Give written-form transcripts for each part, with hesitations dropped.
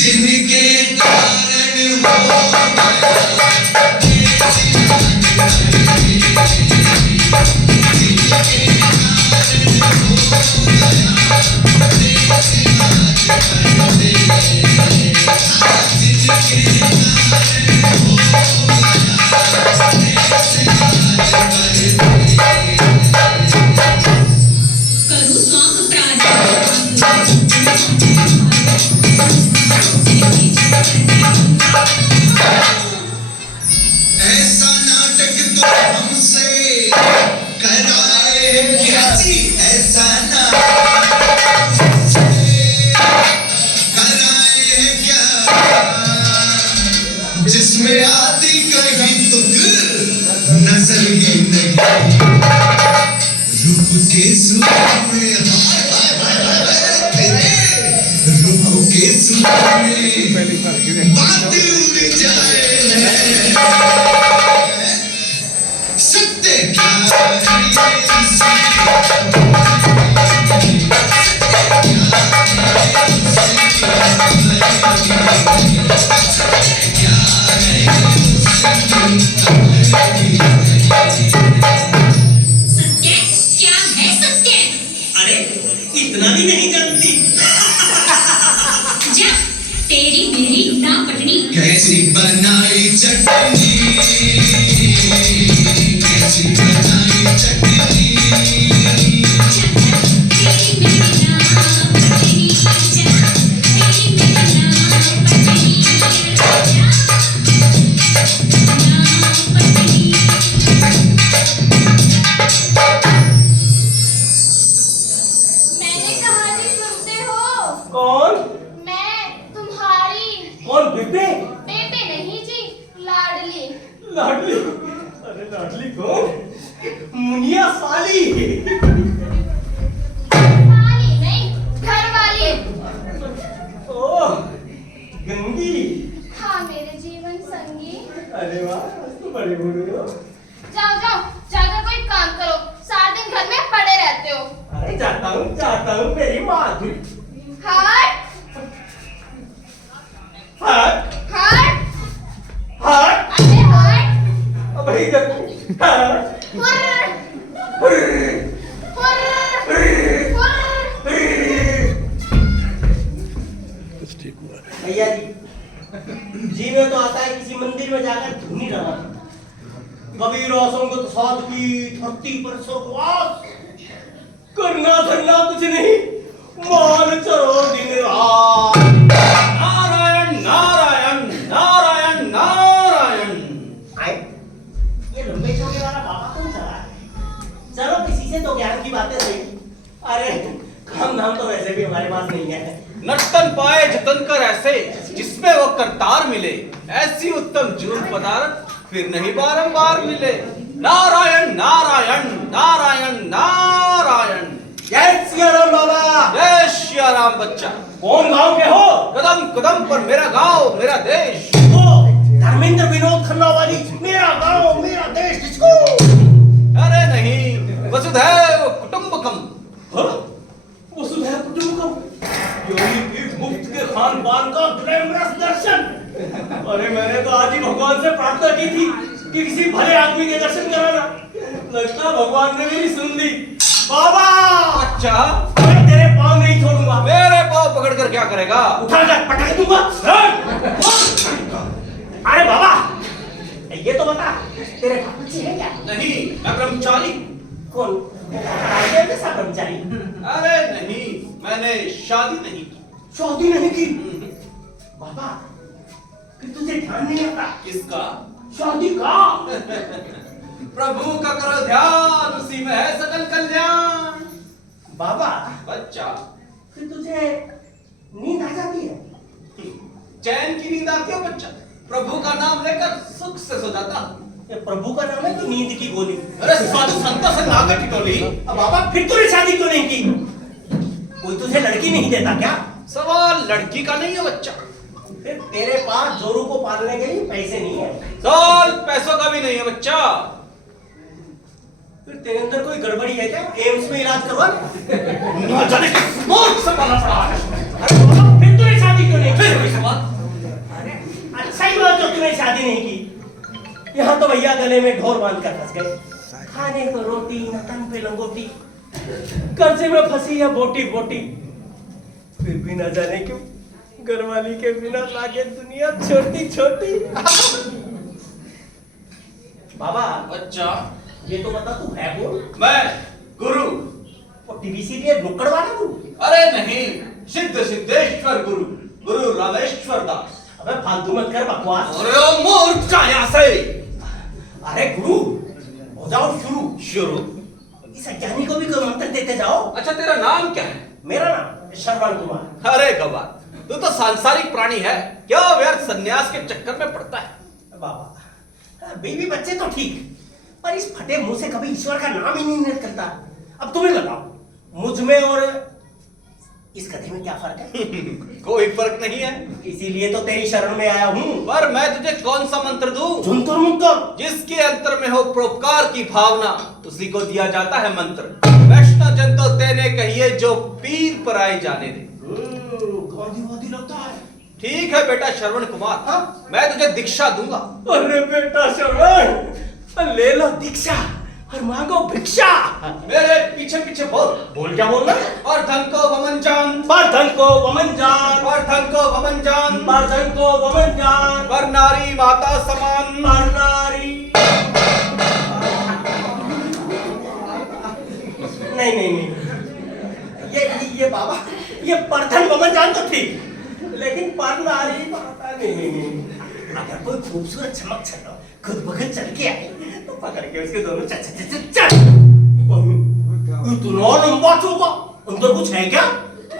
जिनके कारण हो ऐसा नाटक तो हमसे कराए क्या जी, ऐसा नाटक कराए क्या, जिसमें आती कहीं तुक नजर ही नहीं, रूप के सूरत में तेरे रूप के सूरत में बात उड़ जाए, सत्य क्या इतना भी नहीं जानती। जा तेरी मेरी ना पटनी। कैसी बनाई चटनी, कैसी बनाई चटनी, तेरी मेरी ना पटनी। जा तेरी मेरी ना पटनी। मैंने कहानी सुनते हो? कौन? मैं तुम्हारी कौन बेबे? बेबे नहीं जी, लाडली। लाडली? अरे लाडली कौन? मुनिया साली। साली नहीं, घरवाली। ओह गंगी। हाँ मेरे जीवन संगी। अरे वाह तो बड़े बूढ़े हो। जाओ जाओ जाकर कोई काम करो, सारा दिन घर में पड़े रहते हो। अरे जाता हूँ मेरी माधुरी। हट हट हट हट। अरे हट। अब भाई देखो। हट। हुर्र, हुर्र, हुर्र, हुर्र। भैया जी जी में तो आता है किसी मंदिर में जाकर धुनी रहा, कबीर असंगत साध की धरती पर स्वर्गवास, करना धरना कुछ नहीं, मान चलो दिन रात। नारायण नारायण नारायण नारायण। आए ये लंबे चौड़े वाला बाबा कौन चला है? चलो किसी से तो ज्ञान की बातें सही। अरे काम नाम तो वैसे भी हमारे पास नहीं है। नर्तन पाए जतन कर ऐसे, जिसमें वो करतार मिले, ऐसी उत्तम जून पदार्थ फिर नहीं बारंबार मिले। नारायण नारायण नारायण नारायण। जय सिया राम बाबा। जय श्री राम बच्चा। कौन गांव के हो? कदम कदम पर मेरा गांव मेरा देश। वो धर्मेंद्र विनोद खन्ना वाली मेरा गांव मेरा देश किसको? अरे नहीं, वसुधैव कुटुंबकम। हाँ? वसुधैव कुटुंबकम योगी की मुफ्त के खान पान का ग्लैमरस दर्शन। अरे मैंने तो आज ही भगवान से प्रार्थना की थी कि किसी भले आदमी के दर्शन कराना, लगता है भगवान ने मेरी सुन ली। बाबा अच्छा मैं तेरे पाँव नहीं छोड़ूंगा। मेरे पाँव पकड़कर क्या करेगा? उठा कर पटक दूंगा। अरे बाबा ये तो बता तेरे कागज है क्या? नहीं, मैं ब्रह्मचारी। कौन? कैसा ब्रह्मचारी? अरे नहीं, मैंने शादी नहीं की। शादी नहीं की? बाबा फिर तुझे ध्यान नहीं आता किसका? शादी का? प्रभु का करो ध्यान, उसी में है सकल कल्याण। बाबा बच्चा फिर तुझे नींद आ जाती है? चैन की नींद आती है बच्चा, प्रभु का नाम लेकर सुख से सो जाता। ये प्रभु का नाम है तो नींद की गोली। अरे साधु संतों से नागट की टोली। अब बाबा फिर तूने शादी क्यों नहीं की? कोई तुझे लड़की नहीं देता क्या? सवाल लड़की का नहीं है बच्चा, फिर तेरे पास जोरू को पालने के लिए पैसे नहीं है। सवाल पैसों का भी नहीं है बच्चा। फिर तेरे अंदर कोई गड़बड़ी है क्या? एम्स में इलाज करवा ले। न जाने किस मूर्ख से पाला पड़ा है। अरे बाबा फिर तूने शादी क्यों नहीं की? फिर वही सवाल, तो भैया गले में ढोर बांध कर फंस गए। खाने को रोटी न तन पे लंगोटी, कर्जे में फंसी है बोटी बोटी। फिर भी न जाने क्यों घरवाली के बिना लागे दुनिया छोटी छोटी। बाबा बच्चा, ये तो बता तू है कौन? मैं गुरु। और टीवी सीरियल नुक्कड़ वाला तू? अरे नहीं, सिद्ध सिद्धेश्वर गुरु, गुरु रामेश्वर दास। अबे फालतू मत कर बकवास। अरे ओ मूर्ख यहाँ से। अरे गुरु हो जाओ शुरू। शुरू? इस अज्ञानी को भी कोई मंत्र देते जाओ। अच्छा, तेरा नाम क्या है? मेरा नाम श्रवण कुमार। अरे गवार, तू तो सांसारिक प्राणी है, क्या व्यर्थ सन्यास के चक्कर में पड़ता है? बाबा बीवी बच्चे तो ठीक, पर इस फटे मुंह से कभी ईश्वर का नाम ही नहीं निकलता। अब तुम्हें बताओ, मुझ में और इस कथे में क्या फर्क है? कोई फर्क नहीं है। इसीलिए तो तेरी शरण में आया हूँ। पर मैं तुझे कौन सा मंत्र दूं? झुंतुर मुंतुर। जिसके अंतर में हो परोपकार की भावना, उसी को दिया जाता है मंत्र। वैष्णव जन तो तेने कहिए जो पीर पर आए जाने दे। गांधी लगता है। ठीक है बेटा श्रवण कुमार, हाँ? मैं तुझे दीक्षा दूंगा। अरे बेटा श्रवण, ले लो दीक्षा और मांगो भिक्षा। मेरे पीछे पीछे बोल। बोल क्या बोलना? और धन को वमन जान, पर धन को वमन जान, और धन को वमन जान, पर धन को वमन जान, पर नारी माता समान। पर नारी। नहीं नहीं नहीं, ये बाबा, ये पर धन वमन जान तो ठीक, लेकिन पर नारी माता नहीं। अगर कोई खूबसूरत चमक छलो खुद बखुद चल के आए तो पकड़ के उसके दोनों चल। तू नौ लंबा चौका, अंदर कुछ है क्या?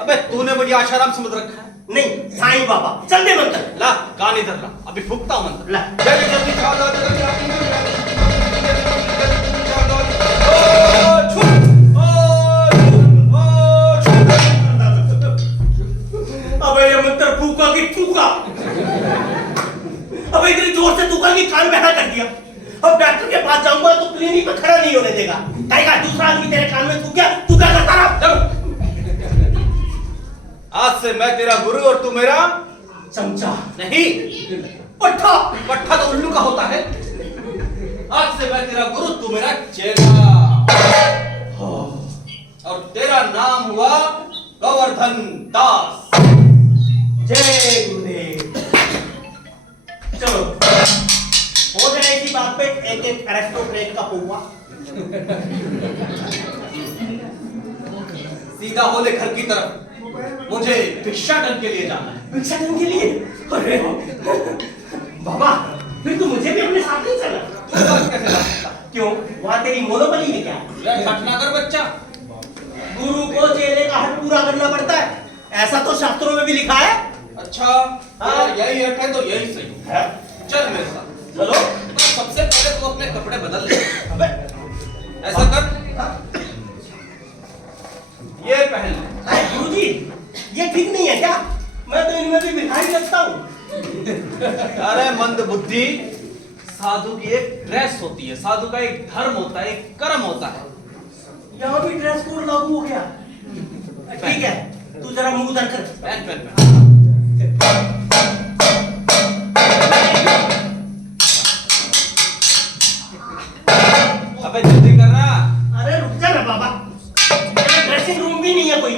अबे तूने मुझे आशाराम समझ रखा है? नहीं साईं बाबा, चल दे मंत्र। ला कान इधर ला, अभी फूकता हूं मंत्र। ला। जल्दी जल्दी चलो, अबे ये मंत्र फूका की फूका। अबे इतनी जोर से फूका कि कान बहरा कर दिया। अब डॉक्टर के पास जाऊंगा तो क्लिनिक पे खड़ा नहीं होने देगा। कहेगा दूसरा आदमी तेरे कान में थूक गया, तू क्या करता रहा? आज से मैं तेरा गुरु और तू मेरा चमचा नहीं, पट्टा। पट्टा तो उल्लू का होता है। आज से मैं तेरा गुरु, तू मेरा चेला। और तेरा नाम हुआ गोवर्धन दास। जय गुरुदेव। चलो हो जाए इसी बात पे एक एक अरिस्टोक्रेट का पौवा। सीधा हो ले घर की तरफ, मुझे भिक्षाटन के लिए जाना है। भिक्षाटन के लिए? अरे बाबा, फिर तू मुझे भी अपने साथ नहीं चला? तू बात कैसे ला सकता? क्यों, वहां तेरी मोनोपली है क्या? घटना कर बच्चा। गुरु को चेले का हक पूरा करना पड़ता है, ऐसा तो शास्त्रों में भी लिखा है। अच्छा हाँ, यही हट है तो यही सही है। चल मेरे साथ चलो। तो सबसे पहले तू अपने कपड़े बदल ले। अबे ऐसा कर, ये पहन ले। गुरुजी, ये ठीक नहीं है क्या? मैं तो इनमें भी भिखारी लगता हूँ। अरे मंद बुद्धि, साधु की एक ड्रेस होती है, साधु का एक धर्म होता है, एक कर्म होता है। यहाँ भी ड्रेस कोड लागू हो गया। ठीक है, तू जरा मुंह उधर कर। पहन पहन पहन। अबे जल्दी करना। अरे रुक जा ना बाबा, ड्रेसिंग रूम भी नहीं है कोई।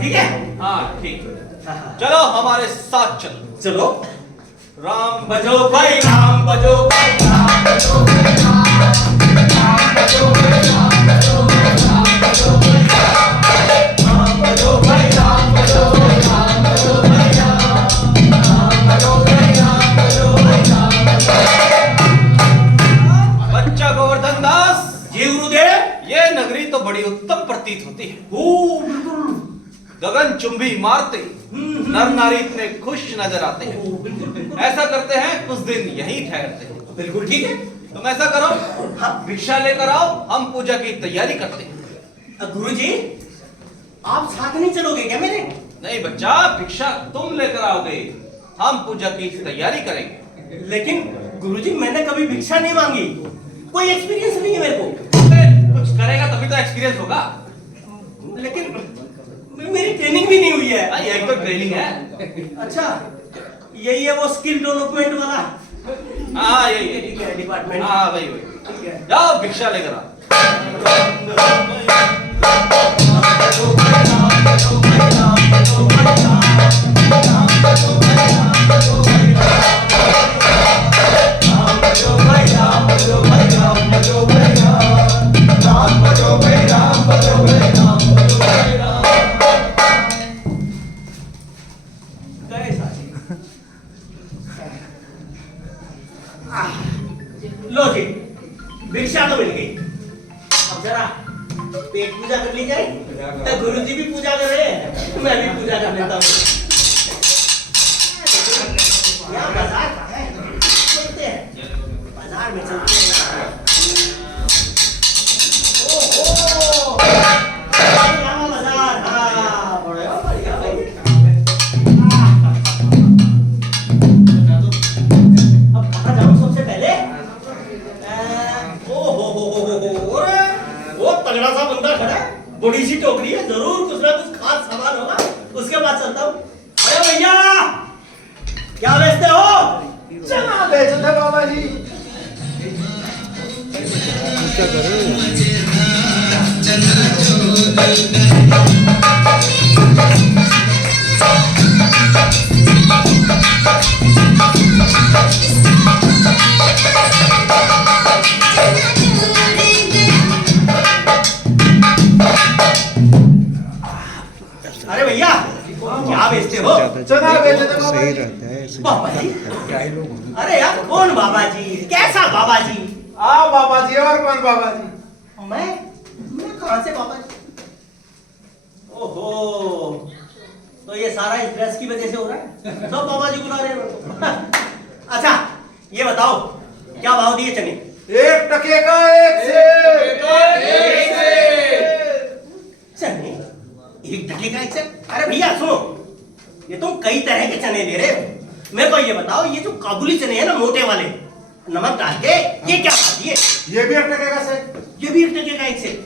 ठीक है? हाँ ठीक, चलो हमारे साथ चलो। चलो। राम बजो भाई राम, बजो भाई राम, बजो भाई राम, राम बजो भाई राम, बजो भाई राम, बजो भाई राम, बजो भाई राम, बजो भाई राम, बजो भाई राम, बजो भाई राम, बजो भाई राम। बच्चा गोवर्धन दास। जी गुरुदेव। ये नगरी तो बड़ी उत्तम प्रतीत होती है। ओ बिल्कुल। गगन चुंबी इमारतें, नर नारी इतने खुश नजर आते हैं। बिल्कुल बिल्कुल। ऐसा करते हैं कुछ दिन यहीं ठहरते हैं। बिल्कुल ठीक है। तुम ऐसा करो, भिक्षा लेकर आओ, हम पूजा की तैयारी करते हैं। गुरुजी, आप साथ नहीं चलोगे क्या मेरे? नहीं बच्चा, भिक्षा तुम लेकर आओगे, हम पूजा की तैयारी करेंगे। लेकिन गुरुजी मैंने कभी भिक्षा नहीं मांगी, कोई एक्सपीरियंस नहीं है मेरे को। कुछ करेगा तभी तो एक्सपीरियंस होगा। लेकिन मेरी ट्रेनिंग भी नहीं हुई है। हाँ, ये एक तो ट्रेनिंग है। अच्छा, यही है वो स्किल डेवलपमेंट वाला। हाँ यही ठीक है डिपार्टमेंट। हाँ वही वही। ठीक है, जाओ भिक्षा लेकर आ। गए साथी। लो जी, भिक्षा तो मिल गई। अब जरा पेट पूजा कर ली जाए। तो गुरुजी भी पूजा कर रहे हैं, मैं भी पूजा कर लेता हूँ। यहाँ बाजार कहाँ है? चलते हैं, बाजार में चलते हैं। ओहो, यहाँ बाजार, हाँ, बढ़िया बढ़िया भाई। अब कहाँ जाऊँ सबसे पहले? ओहो, अरे वो तगड़ा सा बंदा खड़ा है, बड़ी सी टोकरी है, जरूर कुछ ना कुछ खास सामान होगा, उसके बाद चलता हूँ। अरे भैया, क्या बेचते हो? चना बेचते बाबा जी। अरे भैया, क्या बेचते हो? चना बेचते बाबा सही जी। रहता है ऐसे बाबा जी? डायलॉग अरे यार, कौन बाबा जी? कैसा बाबा जी? आ बाबा जी और कौन बाबा जी? मैं कहाँ से बाबा जी? ओहो, तो ये सारा इस ड्रेस की वजह से हो रहा है? सब बाबा जी बुला रहे हैं मेरे को। अच्छा, ये बताओ क्या भाव दिए चने? 1 टके का 1 सेर। चने 1 टके का 1 सेर? अरे भैया सुनो, ये तुम कई तरह के चने ले रहे हो। मेरे को ये बताओ, ये जो काबुली चने हैं ना, मोटे वाले, नमक डाल के, ये क्या भाव दिए? ये भी 1 टके का सेर। ये भी 1 टके का 1 सेर।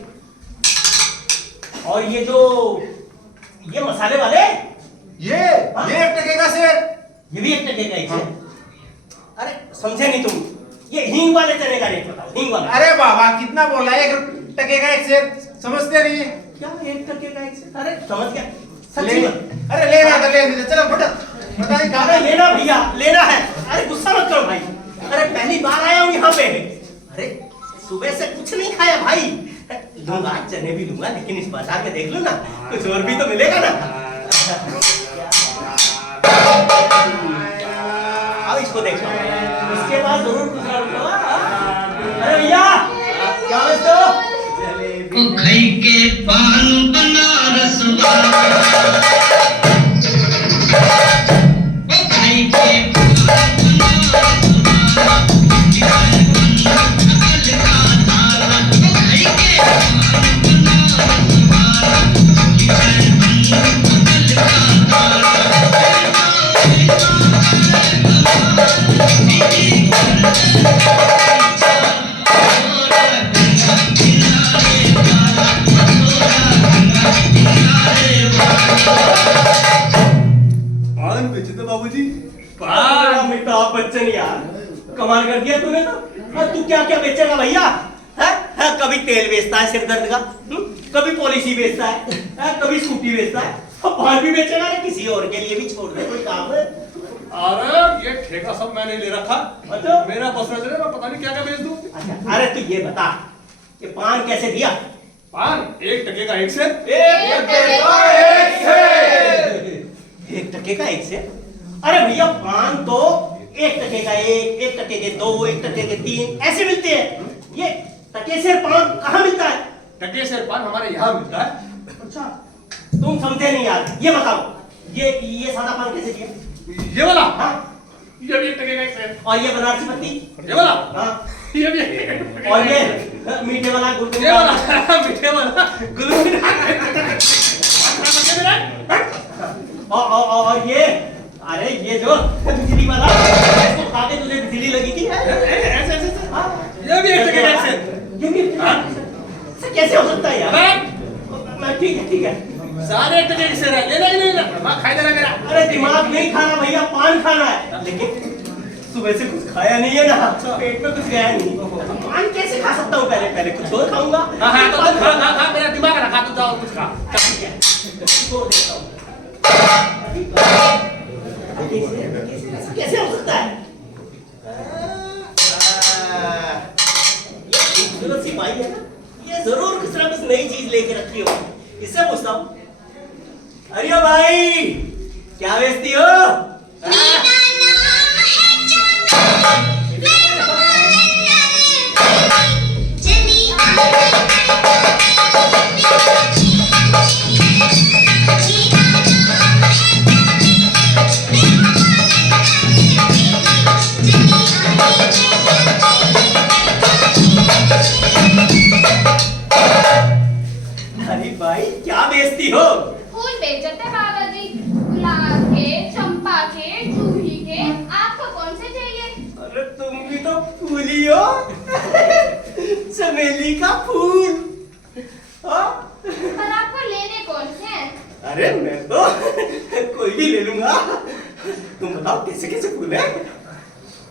और ये जो ये मसाले वाले, ये 1 टके का सेर। ये भी 1 टके का 1 सेर। अरे समझे नहीं तुम, ये हींग वाले चने का रेट बताओ, हींग वाला। अरे बाबा कितना बोला? 1 टके का 1 सेर। समझते नहीं है? क्या 1 टके का 1 सेर? अरे समझ गया, सच्ची ले, बात। अरे लेना तो ले लीजिए। चलो फटा पता नहीं कहाँ अरे लेना भैया, लेना है। अरे गुस्सा मत करो भाई, अरे पहली बार आया हूँ यहाँ पे। अरे सुबह से कुछ नहीं खाया भाई। लूंगा, चने भी लूंगा, लेकिन इस बाजार में देख लो ना, कुछ और भी तो मिलेगा ना। अब इसको देख लो, उसके बाद जरूर कुछ ना कुछ होगा। अरे भैया, क्या बेचते हो? खई के पान बनारस वाला खई के पान बेचते बाबूजी? पान? अमिताभ बच्चन यार, कमाल कर दिया तूने तो। तू क्या क्या बेचेगा भैया? है कभी तेल बेचता है सिर दर्द का, कभी पॉलिसी बेचता है, कभी स्कूटी बेचता है, और पान भी बेचेगा ना, किसी और के लिए भी छोड़ दे, कोई काम है। अरे ये ठेका सब मैंने ले रखा। अच्छा। मेरा बस न चले, मैं पता नहीं क्या क्या बेच दूं। अच्छा, अरे तू ये बता, ये पान कैसे दिया? पान 1 टके का 1 सेर। 1 टके का 1 सेर। 1 टके का 1 सेर? अरे भैया, पान तो 1 टके का 1 टके के 2, 1 टके के 3 ऐसे मिलते हैं। ये टके सेर पान कहाँ मिलता है? टके सेर पान हमारे यहाँ मिलता है। अच्छा, तुम समझे नहीं यार, ये बताओ, ये सादा पान कैसे दिया? ये वाला? हाँ। ये भी 1 टके का 1 सेर। और ये बनारसी पत्ती? ये वाला? हाँ। ये भी 1 टके का 1 सेर। और ये मीठे वाला गुलगुला? ये वाला मीठे वाला गुलगुला। और ये, अरे ये जो बिजली वाला? इसको खा के तुझे बिजली लगी थी? ऐसे ऐसे हाँ? ये भी 1 टके का 1 शेर। ये भी सर कैसे हो सकता है यार? मैं ठीक है सारे 1 टके के शेर है। लेना ही नहीं लेना। मैं खाई देना मेरा। अरे दिमाग नहीं खाना भैया, पान खाना है। लेकिन सुबह से कुछ खाया नहीं है ना, पेट में कुछ गया नहीं। पान कैसे खा सकता हूँ? पहले कुछ और खाऊंगा। हाँ तो खा मेरा दिमाग रखा तो जाओ कुछ खा। ठीक है, छोड़ देता हूँ। कैसे हो सकता है? ये खूबसूरत सी बाई है ना, ये जरूर कुछ ना कुछ नई चीज लेके रखी हो। इससे पूछता हूँ, अरे भाई क्या बेचती हो? अरे भाई क्या बेचती हो? फूल बेचते बाबा जी, गुलाब के, चंपा के, जूही के। आपको कौन से चाहिए? अरे तुम भी तो फूल ही हो। चमेली का फूल। हाँ? पर आपको लेने कौन से हैं? अरे मैं तो कोई भी ले लूंगा। तुम बताओ कैसे कैसे फूल है?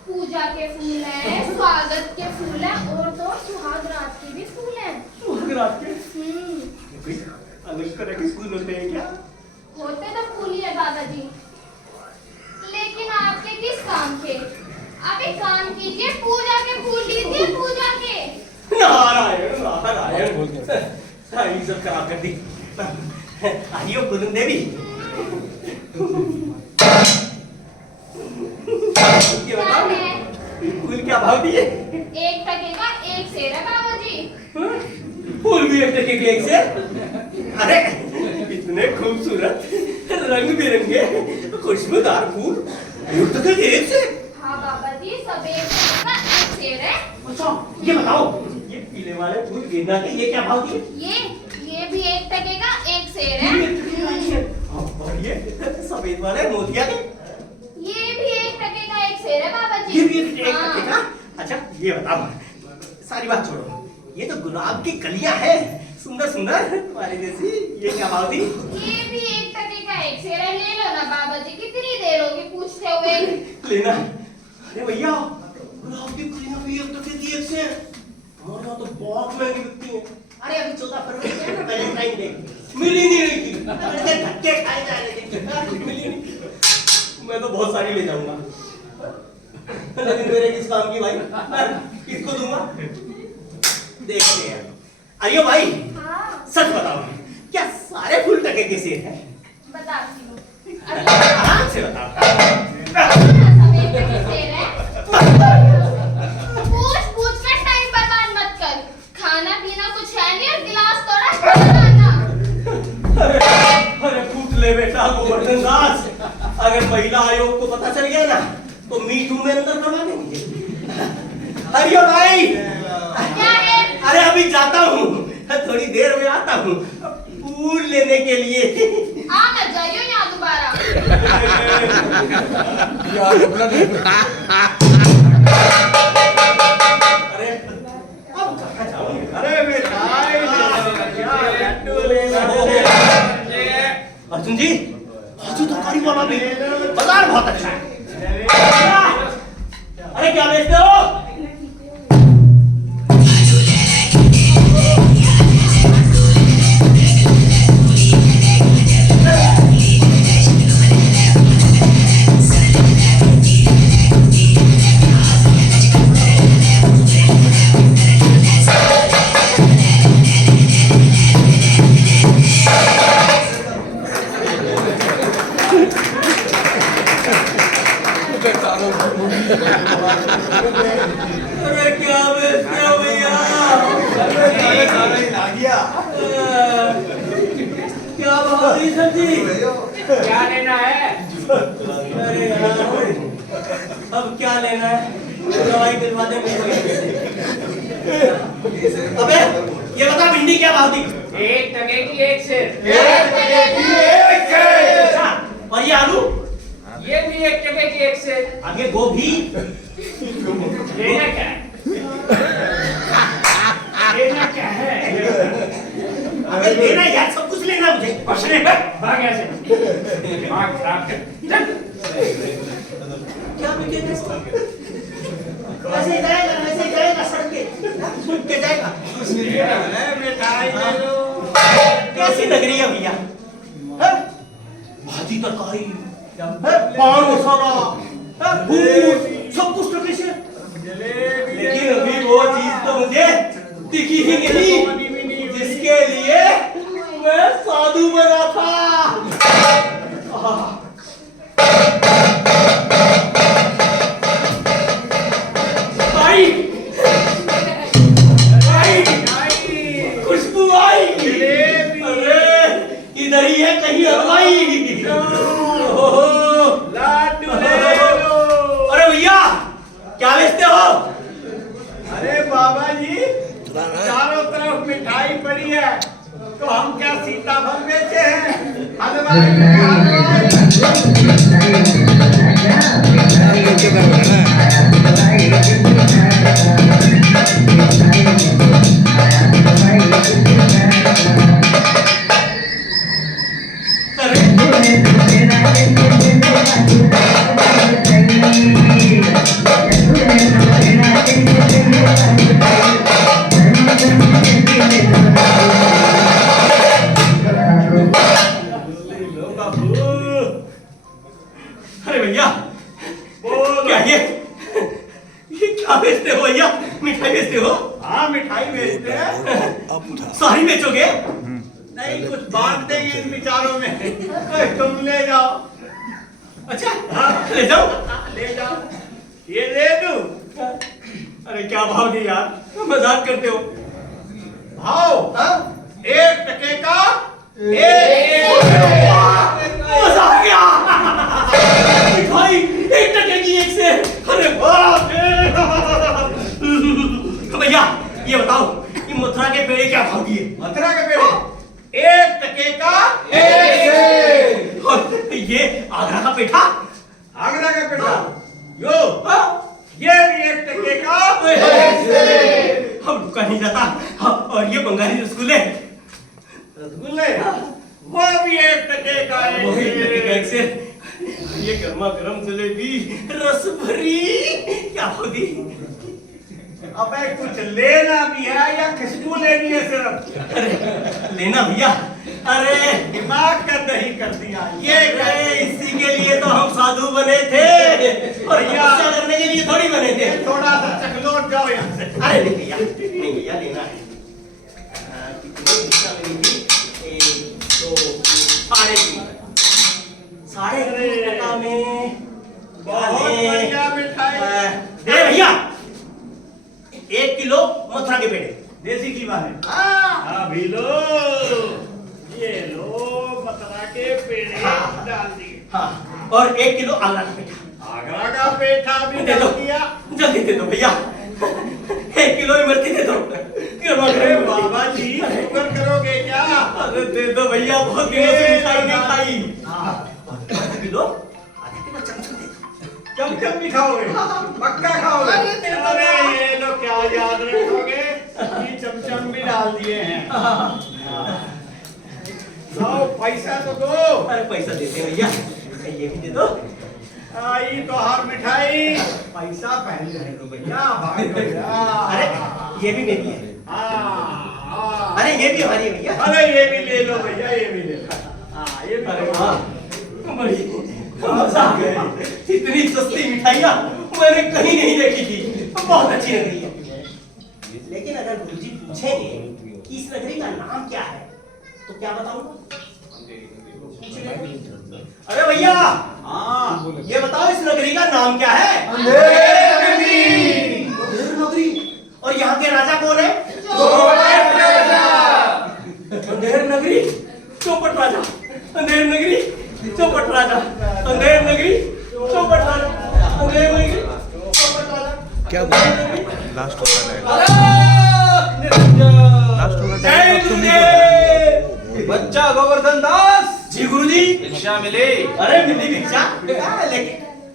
पूजा के फूल हैं, स्वागत के फूल हैं और तो सुहाग रात के भी फूल हैं। सुहाग रात के हम्म, कोई अलग तरह के फूल होते हैं क्या? होते तो फूल ही है बाबा जी, लेकिन आपके किस काम के? आप एक काम कीजिए, पूजा के फूल लीजिए, पूजा के। नारायण नारायण, सारी इज्जत खराब कर दी। आइयो गुरु देवी। ये क्या बताओ है? फूल क्या भाव दिए? 1 टके का 1 शेर है बाबा जी। फूल भी 1 टके के 1 से? अरे इतने खूबसूरत रंग बिरंगे खुशबूदार फूल 1 टके के 1 से? हाँ बाबा जी, सब 1 टके का 1 शेर है। अच्छा ये बताओ, ये पीले वाले फूल गेंदा के ये क्या भाव दिए? ये भी 1 टके का 1 शेर है। और ये सफेद वाले मोतिया के? ये भी 1 टके का 1 शेर है बाबा जी। ये भी 1 टके का? हाँ। अच्छा ये बताओ, सारी बात छोड़ो, ये तो गुलाब की कलियां हैं, सुंदर सुंदर तुम्हारे जैसी, ये क्या भाव दी? ये भी 1 टके का 1 शेर है। ले लो ना बाबा जी, कितनी देर होगी पूछते हुए? लेना। अरे भैया गुलाब की कलियां भी 1 टके की 1 से? हमारे यहाँ तो बहुत महंगी बिकती है। अरे अभी 14 फरवरी है ना, वैलेंटाइन डे, मिली नहीं रही थी। ऐसे धक्के खाए जा रहे थे, मिली नहीं। मैं तो बहुत सारी ले जाऊंगा, लेकिन मेरे किस काम की भाई? किसको दूंगा? देखते हैं। अरे भाई हाँ, सच बताओ, क्या सारे फूल टके के सेब हैं? बताती हूँ। आराम से बताओ। सब 1 टके शेर है। पूछ कर टाइम बर्बाद मत कर। खाना पीना कुछ है नहीं और गिलास तोड़ा खाना। अरे फूट ले बेटा गोवर्धन दास, अगर महिला आयोग को पता चल गया ना तो मीटू में अंदर करवा देंगे। अरे भाई क्या है? अरे अभी जाता हूँ, थोड़ी देर में आता हूँ फूल लेने के लिए। आ मत जाइयो यहाँ दोबारा। अरे अब कहाँ जाऊँ? अरे बेटा अर्जुन जी, अर्जुन तरकारी वाला भी बाजार बहुत अच्छा है। अरे क्या बेचते हो? अरे क्या बेचते हो भैया? क्या बहादुरी सर जी, क्या लेना है? अरे यार अब क्या लेना है? दवाई दिलवा दे मुझे। अबे ये बता भिंडी क्या भाव थी? 1 टके की 1 शेर। अच्छा, और ये आलू? ये भी 1 टके जी एक से। अब ये गोभी लेना क्या है? लेना क्या है? अबे लेना यार, सब कुछ लेना मुझे। पछने भाग यहाँ से। दिमाग खराब कर। चल। क्या बिकेगा इसका? ऐसे ही जाएगा सड़क के, सूख के जाएगा। मिठाई ले लो। कैसी लग रही है भैया? हैं? भाजी तरकारी, पान मसाला, दूध, सब कुछ तो कैसे? लेकिन अभी वो चीज तो मुझे दिखी ही नहीं जिसके लिए मैं साधु बना था। आई, खुशबू आई। अरे इधर ही है कहीं हलवाई। लाडू ले लो। अरे भैया क्या बेचते हो? अरे बाबा जी, चारों तरफ मिठाई पड़ी है, तो हम क्या सीताफल बेचे हैं? हलवाई में हलवाई। अरे भैया क्या ये क्या बेचते हो भैया? मिठाई बेचते हो? हाँ मिठाई बेचते हैं। सारी बेचोगे? नहीं, कुछ बांट देंगे इन विचारों में। तुम ले जाओ। अच्छा हाँ ले जाओ। ले जाओ। ये ले दूं? अरे क्या भाव दिए यार, मजाक करते हो? भाव हाँ? 1 टके का 1। मजा आ गया। मिठाई 1 टके की एक से। अरे वाह। भैया ये बताओ, ये मथुरा के पेड़े क्या भाव दिए? मथुरा के पेड़े 1 टके का 1 से। और ये आगरा का पेठा? आगरा का पेठा यो, हाँ? ये भी 1 टके का 1 से। हम रुका नहीं जाता। हाँ, और ये बंगाली रसगुल्ले? रसगुल्ले वो भी 1 टके का वो भी 1 टके का 1 1 से। ये गर्मा गर्म जलेबी रस भरी क्या होगी? अबे कुछ लेना भी है या खुशबू लेनी है सिर्फ? अरे लेना भैया। अरे दिमाग का दही कर दिया ये। अरे इसी के लिए तो हम साधु बने थे, और तपस्या करने के लिए थोड़ी बने थे। थोड़ा सा चकलोट जाओ यहाँ से। अरे नहीं भैया, नहीं भैया लेना है। कितनी भिक्षा मिली थी? 1 2 साढ़े 3 टका में बहुत बढ़िया मिठाई। दे भैया 1 किलो मथुरा के पेड़े देसी घी वाले। हाँ। अभी लो, ये लो मथुरा के पेड़े हाँ। डाल दिए। हाँ, और 1 किलो आगरा का पेठा। आगरा का पेठा भी दे दो, डाल दिया। जल्दी दे दो भैया। 1 किलो इमरती दे दो। अरे बाबा जी, शुगर करोगे क्या? अरे दे दो भैया, बहुत दिनों से मिठाई नहीं खाई। आधा किलो चमचम दे दो। चमचम भी खाओगे? पक्का खाओगे? अरे दे दो। अरे ये लो, क्या याद रखोगे? ये चमचम भी डाल दिए हैं। लो पैसा तो दो। अरे पैसा देते हैं भैया, ये भी दे दो। आई तो हर मिठाई पैसा पहले है तो भैया भाग भैया। अरे ये भी मेरी है। अरे ये भी हमारी है भैया। अरे ये भी ले लो भैया, ये भी ले लो। हाँ ये भी अरे ले लो। वाह, बड़ी मजा आ गया। इतनी सस्ती मिठाइयाँ मैंने कहीं नहीं देखी थी, बहुत अच्छी लग रही है। लेकिन अगर गुरुजी पूछेंगे कि इस नगरी का नाम क्या है, तो क्या बताऊंगा? अरे भैया हाँ, ये बताओ इस नगरी का नाम क्या है? अंधेर नगरी। अंधेर नगरी। और यहाँ के राजा कौन है? चौपट राजा। अंधेर नगरी चौपट राजा। अंधेर नगरी चौपट राजा। अंधेर नगरी चौपट राजा। अंधेर नगरी चौपट राजा। क्या लास्ट होगा? जय गुरुदेव। बच्चा गोवर्धन दास जी गुरुजी। भिक्षा मिले? अरे मिली भिक्षा,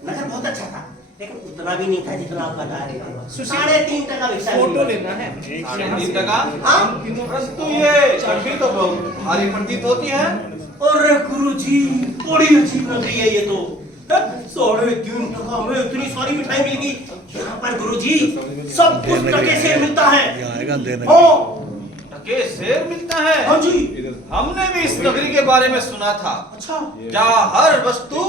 नगर बहुत अच्छा था, लेकिन उतना भी नहीं था जितना आप बता रहे थे। सुशील, 3.5% विकसा फोटो लेना है 3.5 हाँ? परंतु ये छवि तो बहुत भारी प्रतीत होती है। अरे गुरुजी, बड़ी अजीब लग रही है ये तो। 3.5% में इतनी सारी मिठाई मिल गई। यहाँ पर गुरुजी सब कुछ टके से मिलता है। हाँ टके सेर मिलता है। हाँ जी। हमने भी इस नगरी के बारे में सुना था। अच्छा, क्या हर वस्तु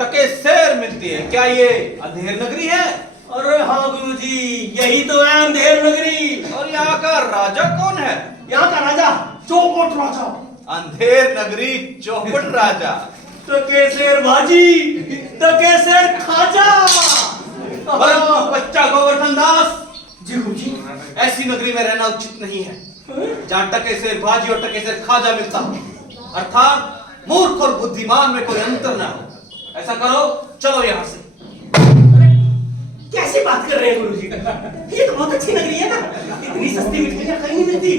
टके सेर मिलती है? क्या ये अंधेर नगरी है? अरे हाँ गुरुजी, यही तो है अंधेर नगरी। और यहाँ का राजा कौन है? यहाँ का राजा चौपट राजा। अंधेर नगरी चौपट राजा। टकेसर भाजी, टकेसर खाजा। परंतु बच्चा गोवर्धन दास, जी गुरुजी। ऐसी नगरी में रहना उचित नहीं है जहाँ टकेसर भाजी और टकेसर खाजा मिलता हो, अर्थात मूर्ख और बुद्धिमान में कोई अंतर ना हो। ऐसा करो, चलो यहाँ से। कैसी बात कर रहे हैं गुरुजी? ये तो बहुत अच्छी नगरी है ना, इतनी सस्ती मिठाइयाँ कहीं नहीं मिलती।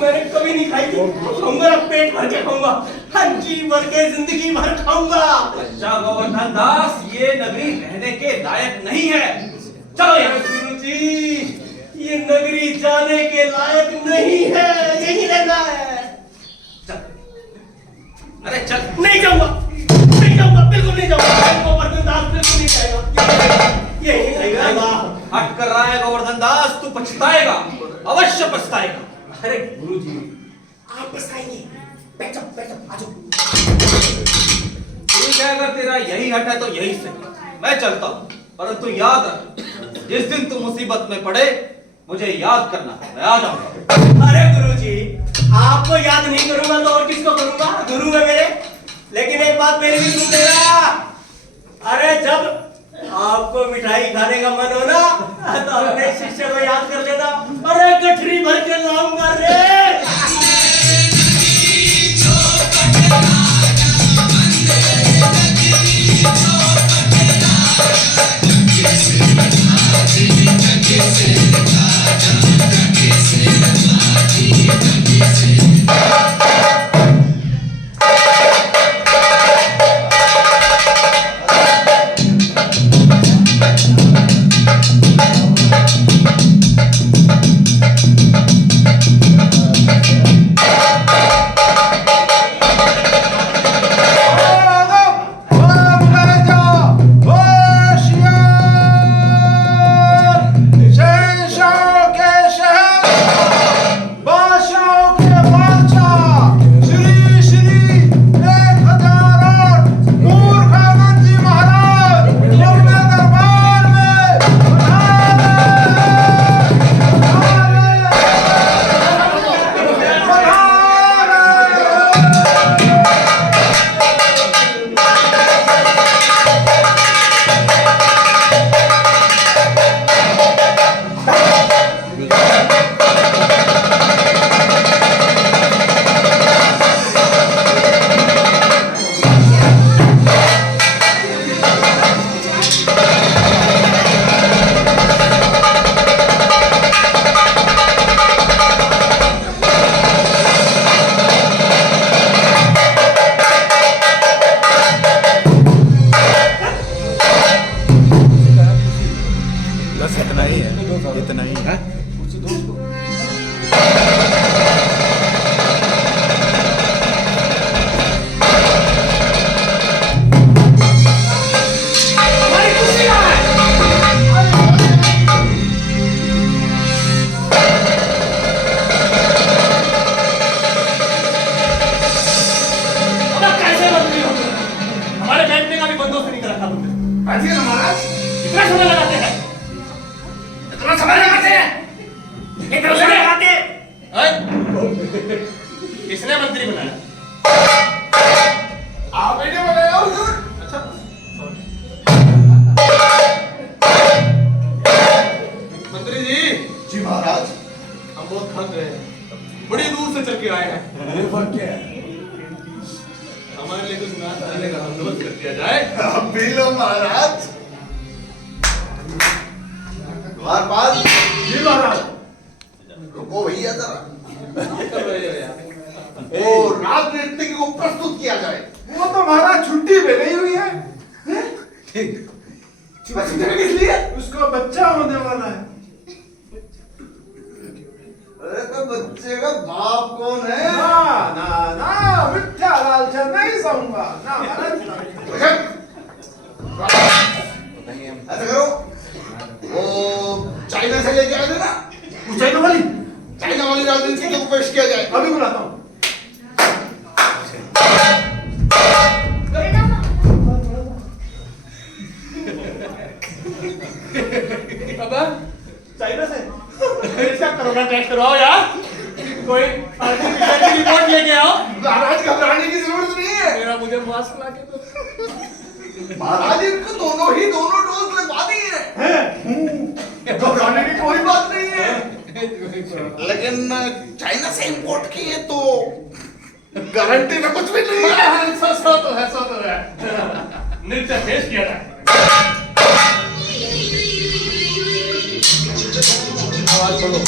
मैंने कभी नहीं खाई थी, खाऊंगा ना, पेट भर के खाऊंगा, हर जी भर के जिंदगी भर खाऊंगा। बच्चा गोवर्धन दास, ये नगरी रहने के लायक नहीं है। चलो यहाँ से। गुरुजी, ये नगरी जाने के लायक नहीं है, यही रहना है। अरे चल। नहीं जाऊंगा, नहीं जाऊंगा, बिल्कुल नहीं जाऊंगा। गोवर्धन दास बिल्कुल नहीं जाएगा, यही रहेगा। हट कर रहा है गोवर्धन दास, तू पछताएगा, अवश्य पछताएगा। अरे गुरुजी, आप पछताएंगे। बैठो बैठो, आ जाओ। ठीक है, अगर तेरा यही हट है तो यही सही, मैं चलता हूँ। परंतु याद रख, जिस दिन तू मुसीबत में पड़े मुझे याद करना, मैं आ जाऊंगा। अरे गुरुजी, आपको याद नहीं करूंगा तो और किसको करूंगा? गुरु है मेरे। लेकिन एक बात मेरी भी सुन लेना, अरे जब आपको मिठाई खाने का मन हो ना, तो अपने शिष्य को याद कर लेना। अरे गठरी भर के लाऊंगा रे। किसने मंत्री बनाया? आप ही ने बनाया हुजूर। अच्छा, मंत्री जी महाराज, हम बहुत थक गए हैं, बड़ी दूर से चल के आए हैं। हमारे लिए कुछ नाश्ता लेने का बंदोबस्त कर दिया जाए। अब भी लो महाराज। द्वारपाल जी महाराज। रुको भैया जरा, कर रहे हो यार। वो राज नृत्य को प्रस्तुत किया जाए। वो तो महाराज छुट्टी पे गई हुई है। किस लिए? उसको बच्चा होने वाला है। अरे तो बच्चे का बाप कौन है? ना ना ना, मिथ्या लालचा नहीं सहूंगा ना महाराज। ऐसा करो, वो चाइना से लेके आए थे ना, चाइना वाली चाइना वाली राजनीति को पेश किया जाए। अभी बुलाता हूँ। चाइना से इसका कोरोना टेस्ट करवाओ यार, कोई आर्टिफिशियल की रिपोर्ट लेके आओ। महाराज घबराने की जरूरत नहीं है। मेरा मुझे मास्क ला के दो। महाराज इनको दोनों डोज लगवा दिए। घबराने की कोई बात नहीं है। लेकिन चाइना से इंपोर्ट किए तो गारंटी में कुछ भी नहीं है। सो तो है नृत्य पेश किया जाए। आवाज बोलो।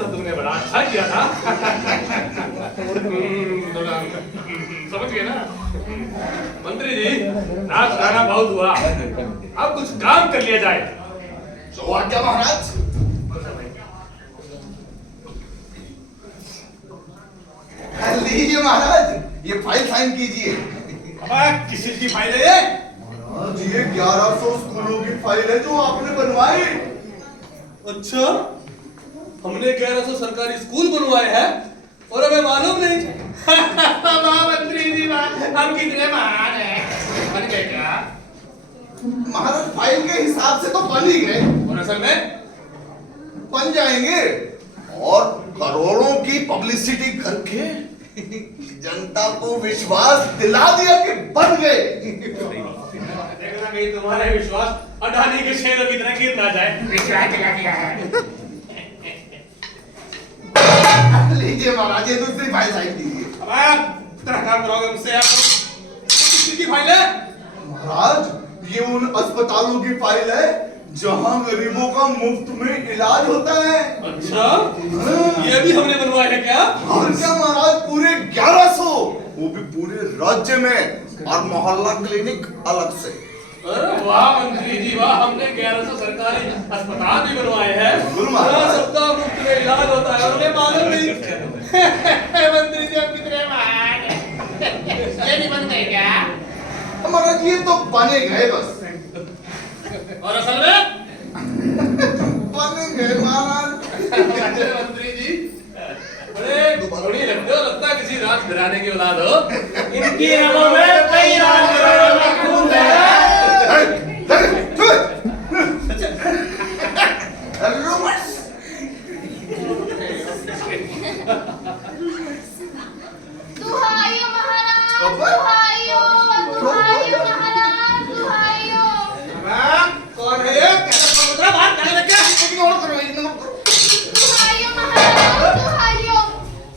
तुमने बड़ा अच्छा किया था। समझ गए ना मंत्री जी, नाच गाना बहुत हुआ, अब कुछ काम कर लिया जाए। जो आज्ञा महाराज। लीजिए महाराज, ये फाइल साइन कीजिए। किस चीज की फाइल है ये? महाराज ये 1100 स्कूलों की फाइल है जो आपने बनवाई। अच्छा, हमने 1100 सरकारी स्कूल बनवाए हैं और हमें मालूम नहीं। वाह मंत्री जी वाह, हम कितने महान हैं। बन गए क्या? महाराज फाइल के हिसाब से तो बन ही गए, और असल में बन जाएंगे। और करोड़ों की पब्लिसिटी करके जनता को विश्वास दिला दिया कि बन गए। देखना कहीं तुम्हारे विश्वास अडानी के शेरों की तरह गिर ना जाए। विश्वास दिला दिया है। लीजिए महाराज, ये दूसरी फाइल साइन कीजिए। अब आप तरह काम करोगे मुझसे। आप किस चीज की फाइल है? महाराज ये उन अस्पतालों की फाइल है जहां गरीबों का मुफ्त में इलाज होता है। अच्छा, ये भी हमने बनवाए हैं क्या? और क्या महाराज, पूरे 1100, वो भी पूरे राज्य में, और मोहल्ला क्लिनिक अलग से। अरे वाह मंत्री जी वाह, हमने 1100 सरकारी अस्पताल भी बनवाए हैं। सबका मुफ्त में इलाज होता है और हमें मालूम नहीं। मंत्री जी हम कितने महान हैं। ये नहीं बन गए क्या? महाराज ये तो बने गए बस। और असल में बने गए महाराज। मंत्री जी बड़े बड़ी लगता है किसी राजघराने की औलाद हो। इनकी नलों में कई राजघरानों का खून है। दुहाइयो महाराज, दुहाइयो, दुहाइयो महाराज, दुहाइयो। कौन है ये? कैसा बात कर रहे क्या? दुहाइयो महाराज, दुहाइयो।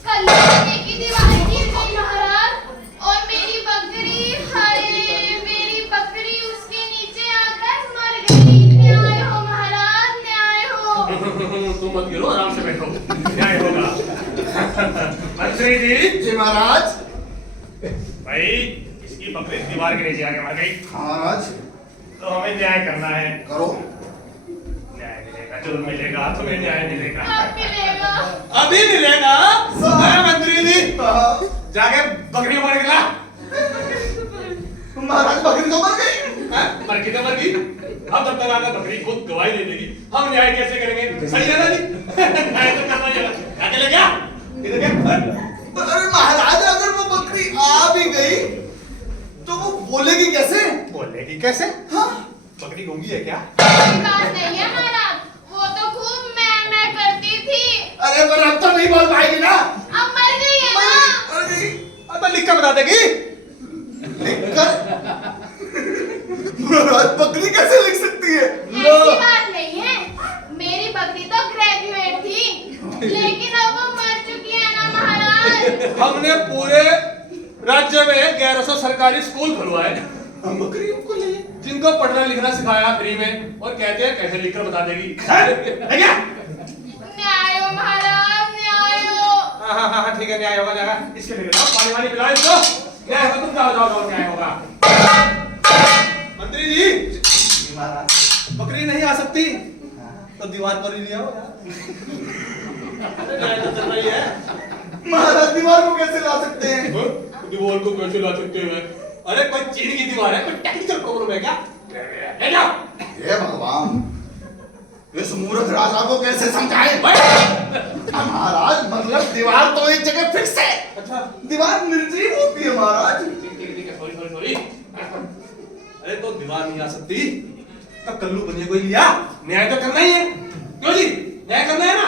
कल लड़के की दीवार गिर गई महाराज, और मेरी बकरी, हाय मेरी बकरी उसके नीचे आकर मर गई। न्याय हो महाराज, न्याय हो। तुम मत गिरो, आराम से बैठो, न्याय होगा। मंत्री जी महाराज। भाई इसकी बकरी दीवार के नीचे आके मर गई, महाराज तो हमें न्याय करना है। करो। न्याय मिलेगा, जरूर मिलेगा, तुम्हें न्याय मिलेगा। कब मिलेगा? अभी मिलेगा। मंत्री जी जाके बकरी मार के ला। महाराज बकरी तो मर गई। मर गई तो मर गई। अब तब तक आकर बकरी खुद गवाही दे देगी। हम न्याय कैसे करेंगे? सही है ना जी? न्याय तो करना ही है। क्या चले क्या? इधर क्या? अरे महाराज अगर वो बकरी आ भी गई तो वो बोलेगी कैसे? बोलेगी कैसे? हाँ? बकरी गूंगी है क्या? ऐसी बात नहीं है महाराज, वो तो खूब मैं करती थी। अरे पर अब तो नहीं बोल पाएगी ना। अब मर गई है ना। मर गई। अब लिख कर बता देगी। महाराज बकरी कैसे लिख सकती है? ऐसी बात नहीं है, मेरी बकरी तो ग्रेजुएट थी, लेकिन अब वो मर चुकी है ना महाराज। हमने पूरे राज्य में 1100 सरकारी स्कूल खुलवाए हम बकरियों को ले जिनको पढ़ना लिखना सिखाया फ्री में और कहते हैं कैसे लिखकर बता देगी। है क्या? न्याय हो महाराज, न्याय हो। हाँ ठीक है, न्याय होगा जाएगा। इसके लिए जाओ, पानी वानी पिलाओ इसको। न्याय होगा, तुम जाओ जाओ जाओ, न्याय होगा। मंत्री जी बकरी नहीं आ सकती तो दीवार पर ही ले आओ यार। न्याय तो चल रही है। महाराज दीवार को कैसे ला सकते हैं? दीवार को कैसे ला सकते हैं? अरे कोई चीनी की दीवार है, कोई टेक्निकल प्रॉब्लम है क्या? है क्या? हे भगवान, इस मूर्ख राजा को कैसे समझाएं? महाराज मतलब दीवार तो एक जगह फिक्स है। अच्छा दीवार निर्जीव होती है महाराज। ठीक है, सॉरी सॉरी सॉरी। अरे तो दीवार नहीं आ सकती तब कल्लू बनिए कोई लिया। न्याय तो करना ही है। क्यों जी? न्याय करना है ना?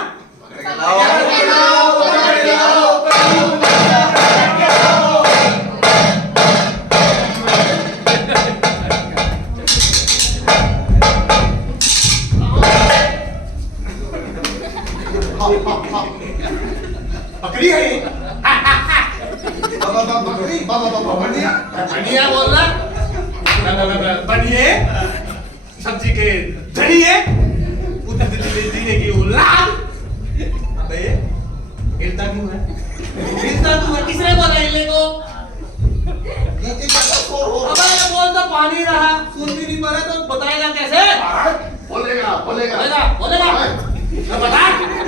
बकरी है ये। बकरी बढ़िया बढ़िया बोलना। बनिए सब्जी के धनिए उधर दिल्ली जीने की औलाद। अबे हिलता क्यों है? हिलता क्यों है? किसने बोला हिले को? नीचे जगह शोर हो। अबे ये बोल तो पानी रहा, सुन भी नहीं पा रहा तो बताएगा कैसे? बोलेगा बोलेगा बोलेगा बोलेगा। तो बता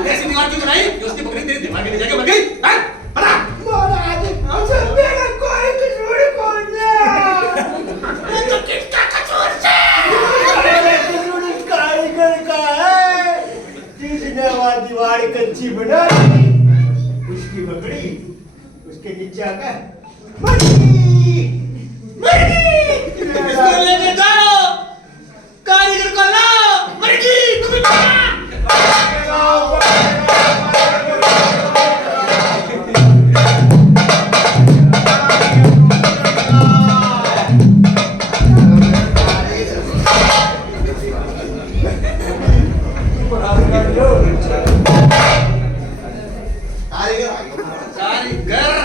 ऐसी दीवार क्यों बनाई कि उसकी बकरी तेरे दिमाग में जाके मर गई? हैं? बता। महाराज हमसे मेरा कोई कसूर कौन है? तो किसका कसूर है? कसूर उस कारीगर का है जिसने वह दीवार कच्ची बनाई। उसकी बकरी उसके नीचे आकर मर गई। इसको लेके जाओ, कारीगर को लाओ, मर गई तुम्हें पता? कारीगर